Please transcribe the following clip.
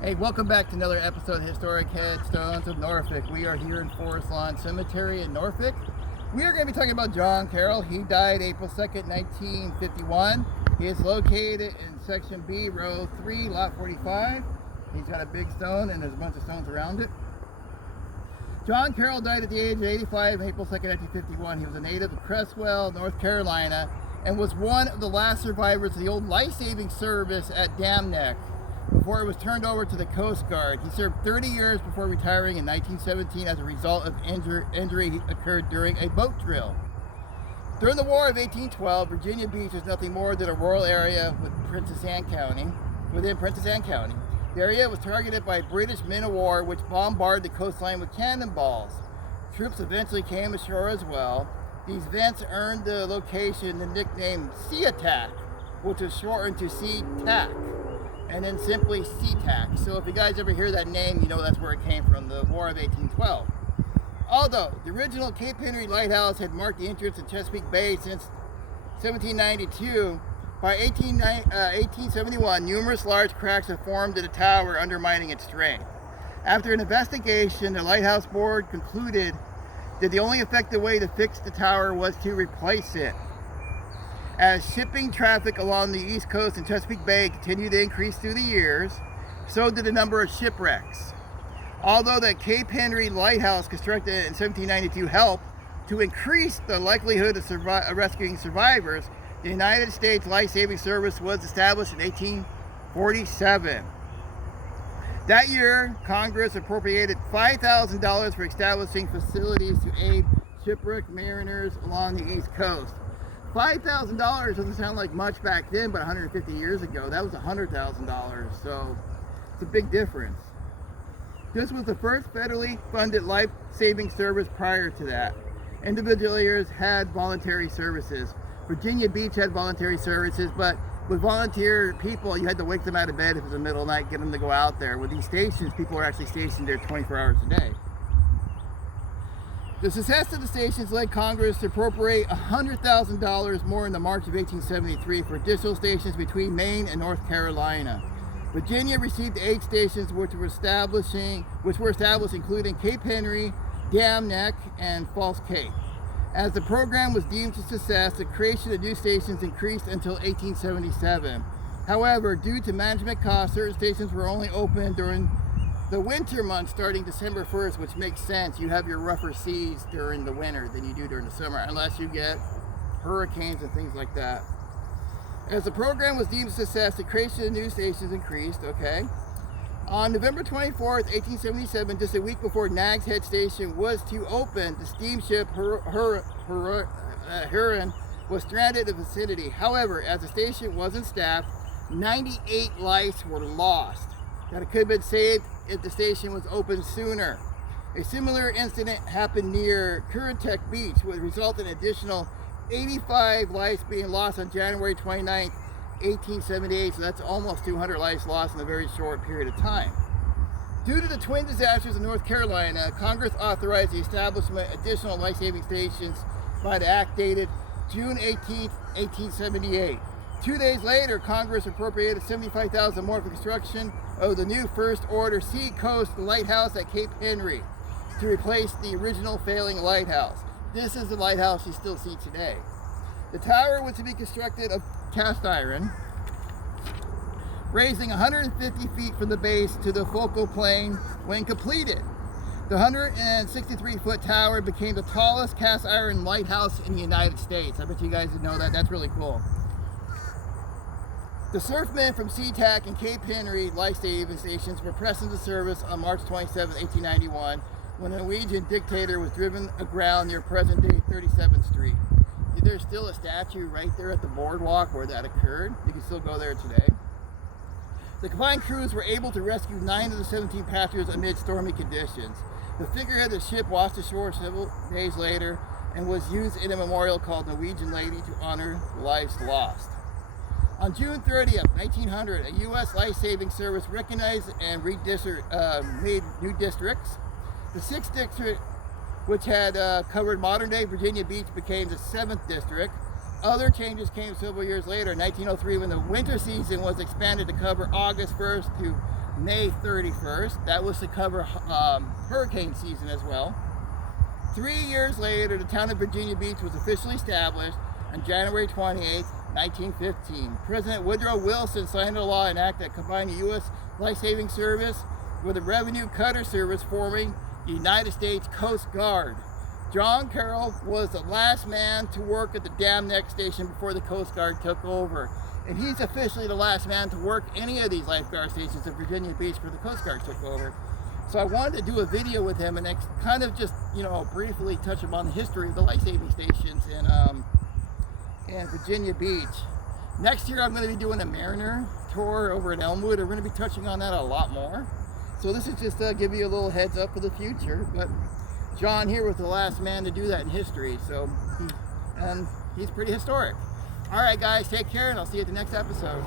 Hey, welcome back to another episode of Historic Headstones of Norfolk. We are here in Forest Lawn Cemetery in Norfolk. We are going to be talking about John Carroll. He died April 2nd, 1951. He is located in Section B, Row 3, Lot 45. He's got a big stone and there's a bunch of stones around it. John Carroll died at the age of 85 on April 2nd, 1951. He was a native of Creswell, North Carolina, and was one of the last survivors of the old Lifesaving service at Dam Neck before it was turned over to the Coast Guard. He served 30 years before retiring in 1917 as a result of injury occurred during a boat drill. During the War of 1812, Virginia Beach was nothing more than a rural area within Princess Anne County. The area was targeted by British men of war, which bombarded the coastline with cannonballs. Troops eventually came ashore as well. These events earned the location the nickname Sea Attack, which was shortened to Sea Tack, and then simply SeaTac. So if you guys ever hear that name, you know that's where it came from, the War of 1812. Although the original Cape Henry Lighthouse had marked the entrance to Chesapeake Bay since 1792, by 1871, numerous large cracks had formed in the tower, undermining its strength. After an investigation, the Lighthouse Board concluded that the only effective way to fix the tower was to replace it. As shipping traffic along the East Coast and Chesapeake Bay continued to increase through the years, so did the number of shipwrecks. Although the Cape Henry Lighthouse, constructed in 1792, helped to increase the likelihood of rescuing survivors, the United States Lifesaving Service was established in 1847. That year, Congress appropriated $5,000 for establishing facilities to aid shipwrecked mariners along the East Coast. $5,000 doesn't sound like much back then, but 150 years ago, that was $100,000, so it's a big difference. This was the first federally funded life-saving service. Prior to that, individual areas had voluntary services. Virginia Beach had voluntary services, but with volunteer people, you had to wake them out of bed if it was the middle of the night, get them to go out there. With these stations, people were actually stationed there 24 hours a day. The success of the stations led Congress to appropriate $100,000 more in the March of 1873 for additional stations between Maine and North Carolina. Virginia received 8 stations which were established, including Cape Henry, Dam Neck, and False Cape. As the program was deemed a success, the creation of new stations increased until 1877. However, due to management costs, certain stations were only open during the winter months starting December 1st, which makes sense. You have your rougher seas during the winter than you do during the summer, unless you get hurricanes and things like that. As the program was deemed a success, the creation of new stations increased, On November 24th, 1877, just a week before Nag's Head Station was to open, the steamship Huron was stranded in the vicinity. However, as the station wasn't staffed, 98 lives were lost. That it could have been saved if the station was open sooner. A similar incident happened near Currituck Beach, which resulted in an additional 85 lives being lost on January 29th, 1878. So that's almost 200 lives lost in a very short period of time. Due to the twin disasters in North Carolina, Congress authorized the establishment of additional life-saving stations by the act dated June 18th, 1878. 2 days later, Congress appropriated $75,000 more for construction of the new First Order Sea Coast Lighthouse at Cape Henry to replace the original failing lighthouse. This is the lighthouse you still see today. The tower was to be constructed of cast iron, raising 150 feet from the base to the focal plane when completed. The 163-foot tower became the tallest cast iron lighthouse in the United States. I bet you guys didn't know that. That's really cool. The surfmen from SeaTac and Cape Henry life-saving stations were pressed into service on March 27, 1891, when a Norwegian dictator was driven aground near present-day 37th Street. There's still a statue right there at the boardwalk where that occurred. You can still go there today. The combined crews were able to rescue 9 of the 17 passengers amid stormy conditions. The figurehead of the ship washed ashore several days later and was used in a memorial called Norwegian Lady to honor lives lost. On June 30th, 1900, a U.S. life-saving service recognized and made new districts. The 6th district, which had covered modern-day Virginia Beach, became the 7th district. Other changes came several years later, in 1903, when the winter season was expanded to cover August 1st to May 31st. That was to cover hurricane season as well. 3 years later, the town of Virginia Beach was officially established on January 28, 1915. President Woodrow Wilson signed a law and act that combined the U.S. Lifesaving Service with the Revenue Cutter Service, forming the United States Coast Guard. John Carroll was the last man to work at the Dam Neck Station before the Coast Guard took over. And he's officially the last man to work any of these lifeguard stations at Virginia Beach where the Coast Guard took over. So I wanted to do a video with him and kind of just, briefly touch upon the history of the lifesaving stations in Virginia Beach. Next year I'm going to be doing a Mariner tour over in Elmwood. We're going to be touching on that a lot more. So this is just to give you a little heads up for the future. But John here was the last man to do that in history. So he's pretty historic. All right, guys, take care, and I'll see you at the next episode.